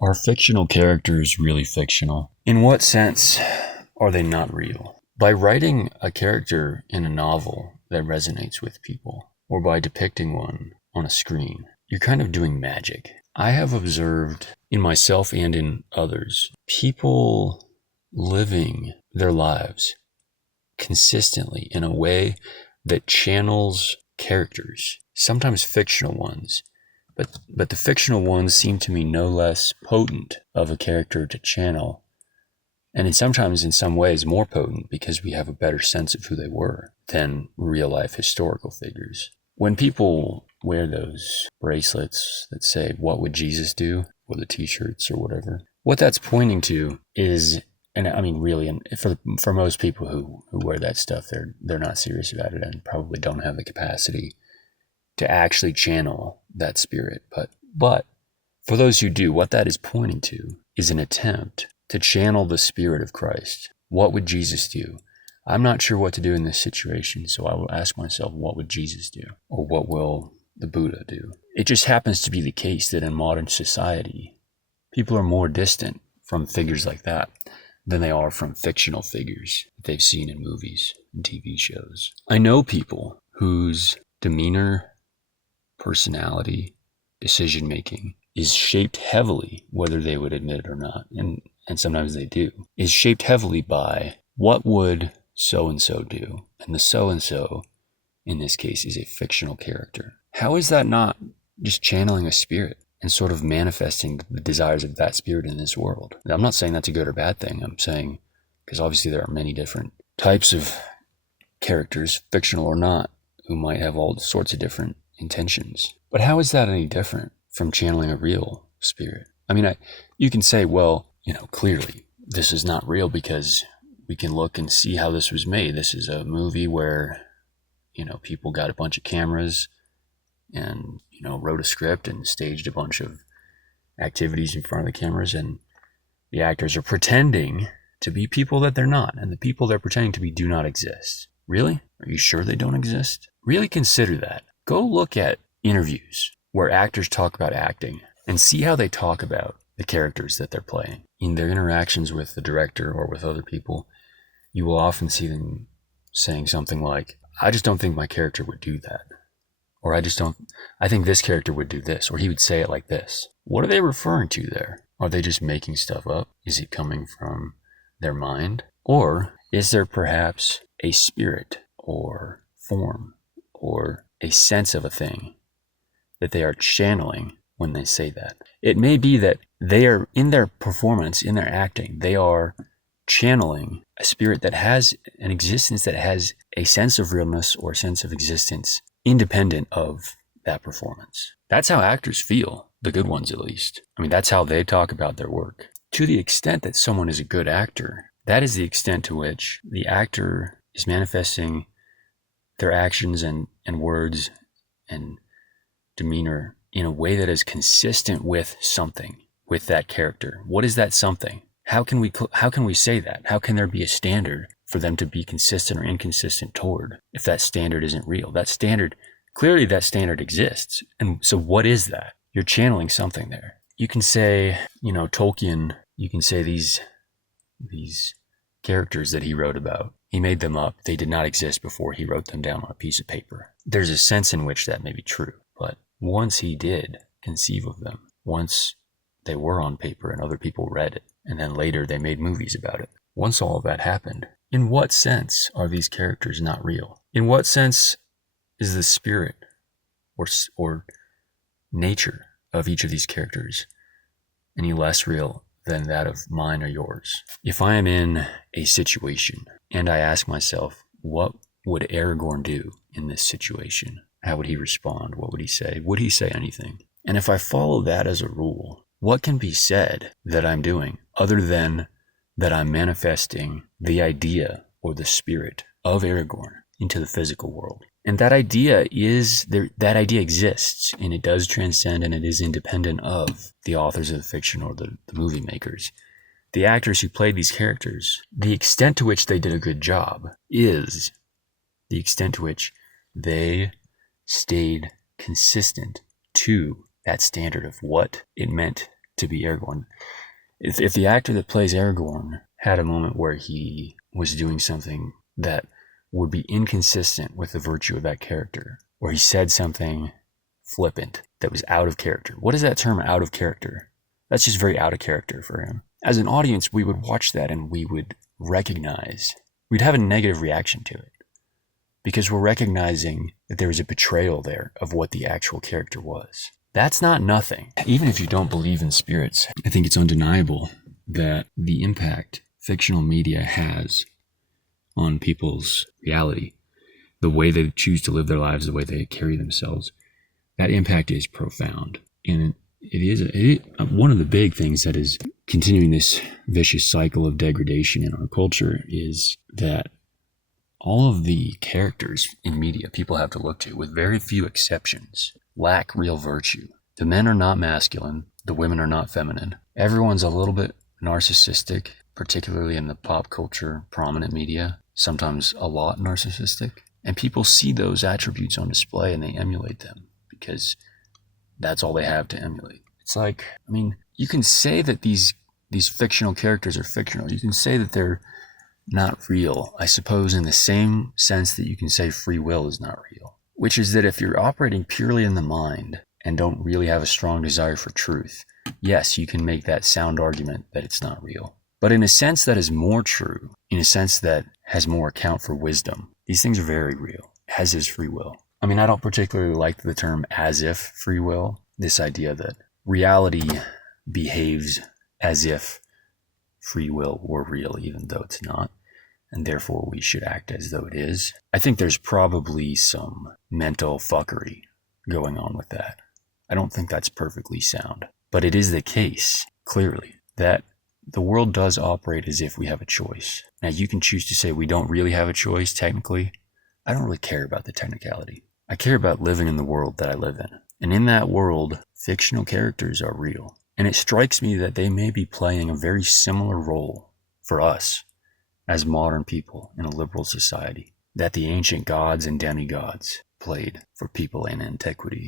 Are fictional characters really fictional? In what sense are they not real? By writing a character in a novel that resonates with people, or by depicting one on a screen, you're kind of doing magic. I have observed in myself and in others, people living their lives consistently in a way that channels characters, sometimes fictional ones, but the fictional ones seem to me no less potent of a character to channel, and sometimes in some ways more potent because we have a better sense of who they were than real life historical figures. When people wear those bracelets that say, "What would Jesus do?" or the t-shirts or whatever, what that's pointing to is, and I mean really, and for most people who wear that stuff, they're not serious about it and probably don't have the capacity to actually channel that spirit. But for those who do, what that is pointing to is an attempt to channel the spirit of Christ. What would Jesus do? I'm not sure what to do in this situation, so I will ask myself, what would Jesus do? Or what will the Buddha do? It just happens to be the case that in modern society, people are more distant from figures like that than they are from fictional figures that they've seen in movies and TV shows. I know people whose demeanor, personality, decision making is shaped heavily, whether they would admit it or not, and sometimes they do, is shaped heavily by what would so-and-so do. And the so-and-so, in this case, is a fictional character. How is that not just channeling a spirit and sort of manifesting the desires of that spirit in this world? Now, I'm not saying that's a good or bad thing. I'm saying, because obviously there are many different types of characters, fictional or not, who might have all sorts of different intentions. But how is that any different from channeling a real spirit? I mean, you can say, well, clearly this is not real because we can look and see how this was made. This is a movie where, people got a bunch of cameras and, wrote a script and staged a bunch of activities in front of the cameras, and the actors are pretending to be people that they're not, and the people they're pretending to be do not exist. Really? Are you sure they don't exist? Really consider that. Go look at interviews where actors talk about acting and see how they talk about the characters that they're playing. In their interactions with the director or with other people, you will often see them saying something like, "I just don't think my character would do that." Or I think this character would do this, or he would say it like this. What are they referring to there? Are they just making stuff up? Is it coming from their mind? Or is there perhaps a spirit or form or a sense of a thing that they are channeling when they say that? It may be that they are, in their performance, in their acting, they are channeling a spirit that has an existence, that has a sense of realness or a sense of existence independent of that performance. That's how actors feel, the good ones at least. I mean, that's how they talk about their work. To the extent that someone is a good actor, that is the extent to which the actor is manifesting their actions and words and demeanor in a way that is consistent with something, with that character. What is that something? How can we say that? How can there be a standard for them to be consistent or inconsistent toward if that standard isn't real? Clearly that standard exists. And so what is that? You're channeling something there. You can say, Tolkien, you can say these characters that he wrote about, he made them up. They did not exist before he wrote them down on a piece of paper. There's a sense in which that may be true, but once he did conceive of them, once they were on paper and other people read it, and then later they made movies about it, once all of that happened, in what sense are these characters not real? In what sense is the spirit or nature of each of these characters any less real than that of mine or yours? If I am in a situation and I ask myself, what would Aragorn do in this situation? How would he respond? What would he say? Would he say anything? And if I follow that as a rule, what can be said that I'm doing other than that I'm manifesting the idea or the spirit of Aragorn into the physical world? And that idea exists, and it does transcend, and it is independent of the authors of the fiction or the movie makers. The actors who played these characters, the extent to which they did a good job is the extent to which they stayed consistent to that standard of what it meant to be Aragorn. If the actor that plays Aragorn had a moment where he was doing something that would be inconsistent with the virtue of that character, or he said something flippant that was out of character. What is that term, out of character? That's just very out of character for him. As an audience, we would watch that and we would recognize, we'd have a negative reaction to it because we're recognizing that there was a betrayal there of what the actual character was. That's not nothing. Even if you don't believe in spirits, I think it's undeniable that the impact fictional media has on people's reality, the way they choose to live their lives, the way they carry themselves, that impact is profound. And one of the big things that is continuing this vicious cycle of degradation in our culture is that all of the characters in media people have to look to, with very few exceptions, lack real virtue. The men are not masculine. The women are not feminine. Everyone's a little bit narcissistic, particularly in the pop culture, prominent media, sometimes a lot narcissistic. And people see those attributes on display and they emulate them because that's all they have to emulate. It's like, I mean, you can say that these fictional characters are fictional. You can say that they're not real, I suppose, in the same sense that you can say free will is not real, which is that if you're operating purely in the mind and don't really have a strong desire for truth, yes, you can make that sound argument that it's not real. But in a sense that is more true, in a sense that has more account for wisdom, these things are very real, as is free will. I mean, I don't particularly like the term as if free will, this idea that reality behaves as if free will were real, even though it's not, and therefore we should act as though it is. I think there's probably some mental fuckery going on with that. I don't think that's perfectly sound. But it is the case, clearly, that the world does operate as if we have a choice. Now, you can choose to say we don't really have a choice, technically. I don't really care about the technicality. I care about living in the world that I live in. And in that world, fictional characters are real. And it strikes me that they may be playing a very similar role for us as modern people in a liberal society that the ancient gods and demigods played for people in antiquity.